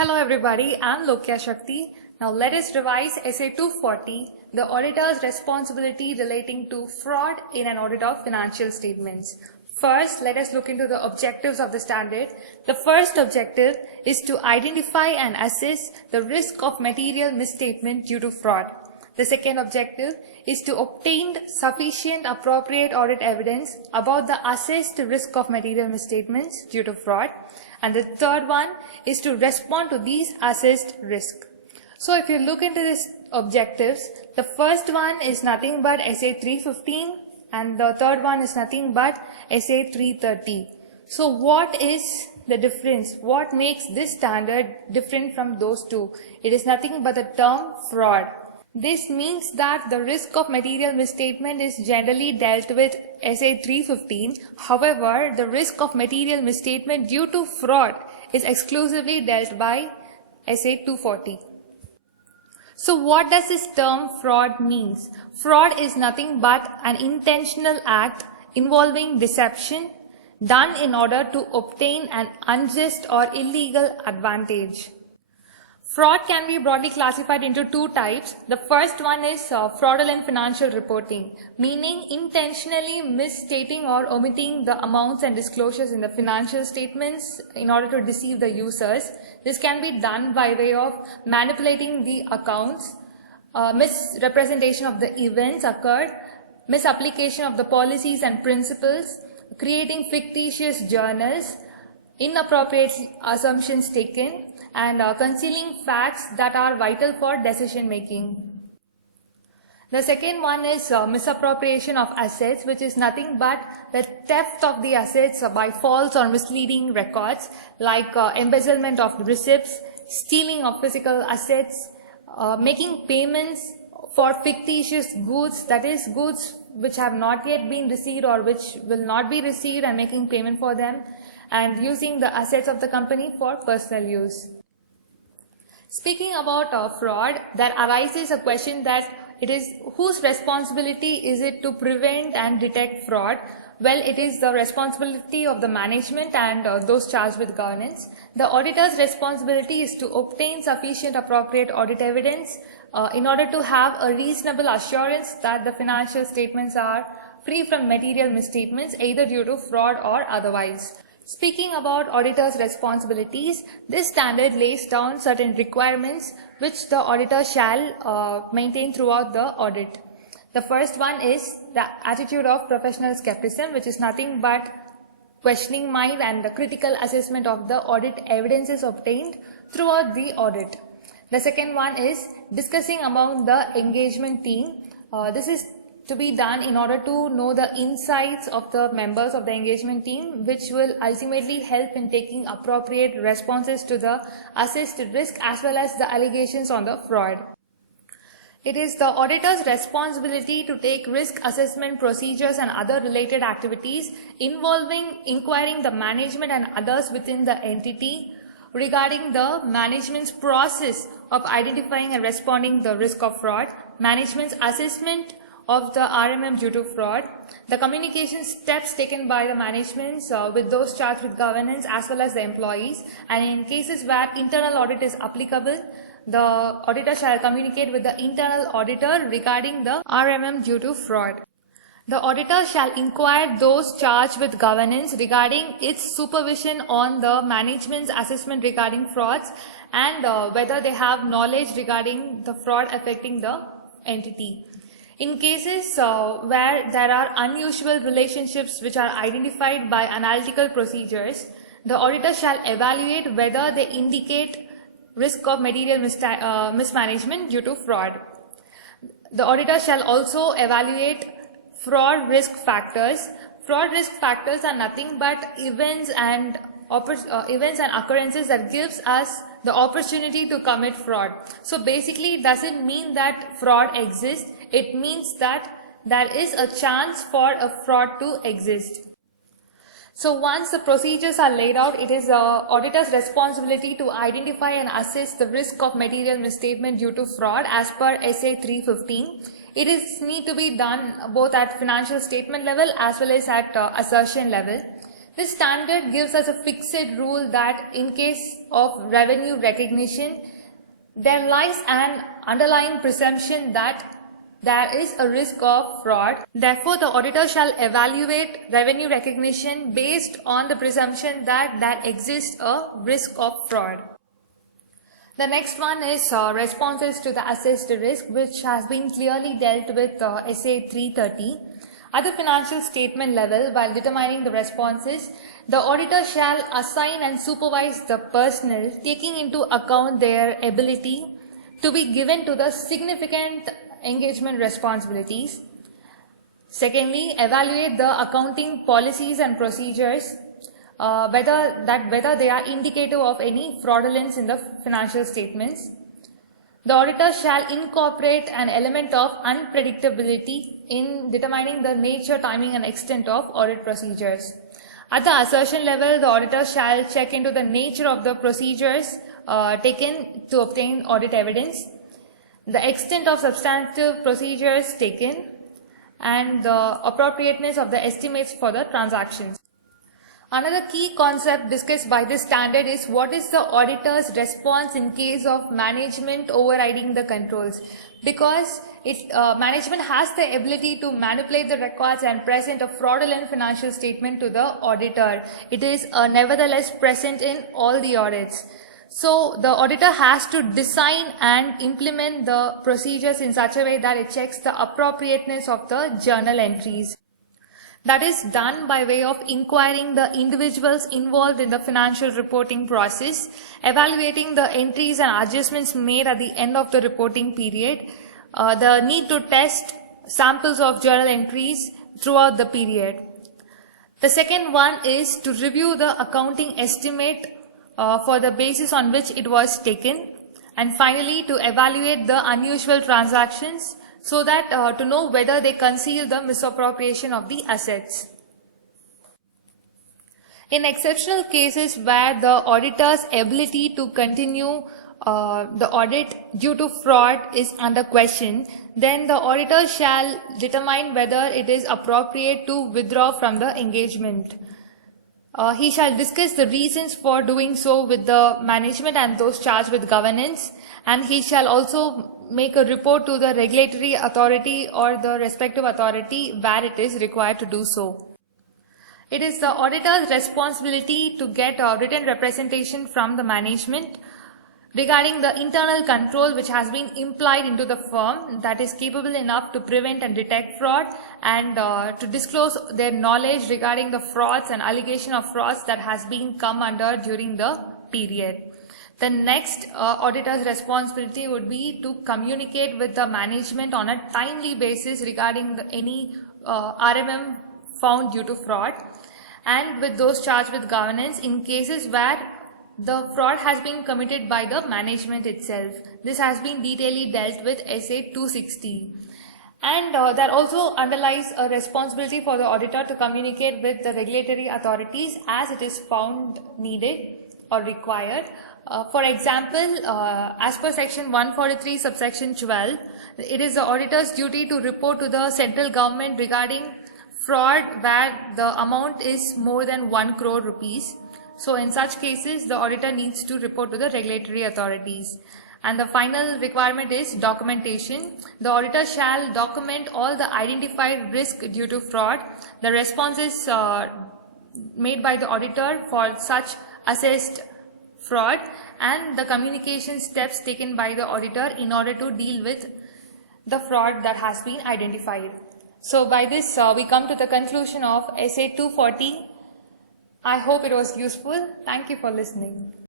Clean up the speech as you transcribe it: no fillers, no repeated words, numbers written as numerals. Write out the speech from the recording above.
Hello everybody, I'm Lokiya. Now let us revise Essay 240, the auditor's responsibility relating to fraud in an audit of financial statements. First, let us look into the objectives of the standard. The first objective is to identify and assess the risk of material misstatement due to fraud. The second objective is to obtain sufficient appropriate audit evidence about the assessed risk of material misstatements due to fraud. And the third one is to respond to these assessed risks. So if you look into these objectives, the first one is nothing but Essay 315 and the third one is nothing but Essay 330. So what is the difference? What makes this standard different from those two? It is nothing but the term fraud. This means that the risk of material misstatement is generally dealt with Essay 315. However, the risk of material misstatement due to fraud is exclusively dealt by Essay 240. So what does this term fraud means? Fraud is nothing but an intentional act involving deception done in order to obtain an unjust or illegal advantage. Fraud can be broadly classified into two types. The first one is fraudulent financial reporting, meaning intentionally misstating or omitting the amounts and disclosures in the financial statements in order to deceive the users. This can be done by way of manipulating the accounts, misrepresentation of the events occurred, misapplication of the policies and principles, creating fictitious journals, inappropriate assumptions taken, and concealing facts that are vital for decision making. The second one is misappropriation of assets, which is nothing but the theft of the assets by false or misleading records, like embezzlement of receipts, stealing of physical assets, making payments for fictitious goods, that is goods which have not yet been received or which will not be received, and making payment for them, and using the assets of the company for personal use. Speaking about fraud, there arises a question that it is whose responsibility is it to prevent and detect fraud? Well, it is the responsibility of the management and those charged with governance. The auditor's responsibility is to obtain sufficient appropriate audit evidence in order to have a reasonable assurance that the financial statements are free from material misstatements either due to fraud or otherwise. Speaking about auditor's responsibilities, this standard lays down certain requirements which the auditor shall maintain throughout the audit. The first one is the attitude of professional skepticism, which is nothing but questioning mind and the critical assessment of the audit evidences obtained throughout the audit. The second one is discussing among the engagement team. This is to be done in order to know the insights of the members of the engagement team, which will ultimately help in taking appropriate responses to the assessed risk as well as the allegations on the fraud. It is the auditor's responsibility to take risk assessment procedures and other related activities involving inquiring the management and others within the entity regarding the management's process of identifying and responding to the risk of fraud, management's assessment of the RMM due to fraud, the communication steps taken by the management with those charged with governance as well as the employees, and in cases where internal audit is applicable, the auditor shall communicate with the internal auditor regarding the RMM due to fraud. The auditor shall inquire those charged with governance regarding its supervision on the management's assessment regarding frauds and whether they have knowledge regarding the fraud affecting the entity. In cases where there are unusual relationships which are identified by analytical procedures, the auditor shall evaluate whether they indicate risk of material mismanagement due to fraud. The auditor shall also evaluate fraud risk factors. Fraud risk factors are nothing but events and occurrences that gives us the opportunity to commit fraud. So basically it doesn't mean that fraud exists. It means that there is a chance for a fraud to exist. So once the procedures are laid out, it is the auditor's responsibility to identify and assess the risk of material misstatement due to fraud as per Essay 315. It is need to be done both at financial statement level as well as at assertion level. This standard gives us a fixed rule that in case of revenue recognition, there lies an underlying presumption that there is a risk of fraud. Therefore, the auditor shall evaluate revenue recognition based on the presumption that there exists a risk of fraud. The next one is responses to the assessed risk, which has been clearly dealt with SA 330. At the financial statement level, while determining the responses, the auditor shall assign and supervise the personnel, taking into account their ability to be given to the significant engagement responsibilities. Secondly, evaluate the accounting policies and procedures, whether they are indicative of any fraudulence in the financial statements. The auditor shall incorporate an element of unpredictability in determining the nature, timing, and extent of audit procedures. At the assertion level, the auditor shall check into the nature of the procedures taken to obtain audit evidence, the extent of substantive procedures taken, and the appropriateness of the estimates for the transactions. Another key concept discussed by this standard is what is the auditor's response in case of management overriding the controls. Because management has the ability to manipulate the records and present a fraudulent financial statement to the auditor. It is nevertheless present in all the audits. So the auditor has to design and implement the procedures in such a way that it checks the appropriateness of the journal entries. That is done by way of inquiring the individuals involved in the financial reporting process, evaluating the entries and adjustments made at the end of the reporting period, the need to test samples of journal entries throughout the period. The second one is to review the accounting estimate for the basis on which it was taken, and finally to evaluate the unusual transactions so that to know whether they conceal the misappropriation of the assets. In exceptional cases where the auditor's ability to continue the audit due to fraud is under question, then the auditor shall determine whether it is appropriate to withdraw from the engagement. He shall discuss the reasons for doing so with the management and those charged with governance, and he shall also make a report to the regulatory authority or the respective authority where it is required to do so. It is the auditor's responsibility to get a written representation from the management regarding the internal control which has been implied into the firm that is capable enough to prevent and detect fraud, and to disclose their knowledge regarding the frauds and allegation of frauds that has been come under during the period. The next auditor's responsibility would be to communicate with the management on a timely basis regarding any RMM found due to fraud, and with those charged with governance in cases where the fraud has been committed by the management itself. This has been detailedly dealt with SA 260. And that also underlies a responsibility for the auditor to communicate with the regulatory authorities as it is found needed or required. For example, as per section 143 subsection 12, it is the auditor's duty to report to the central government regarding fraud where the amount is more than 1 crore rupees. So in such cases, the auditor needs to report to the regulatory authorities. And the final requirement is documentation. The auditor shall document all the identified risk due to fraud, the responses made by the auditor for such assessed fraud, and the communication steps taken by the auditor in order to deal with the fraud that has been identified. So by this we come to the conclusion of SA 240. I hope it was useful. Thank you for listening.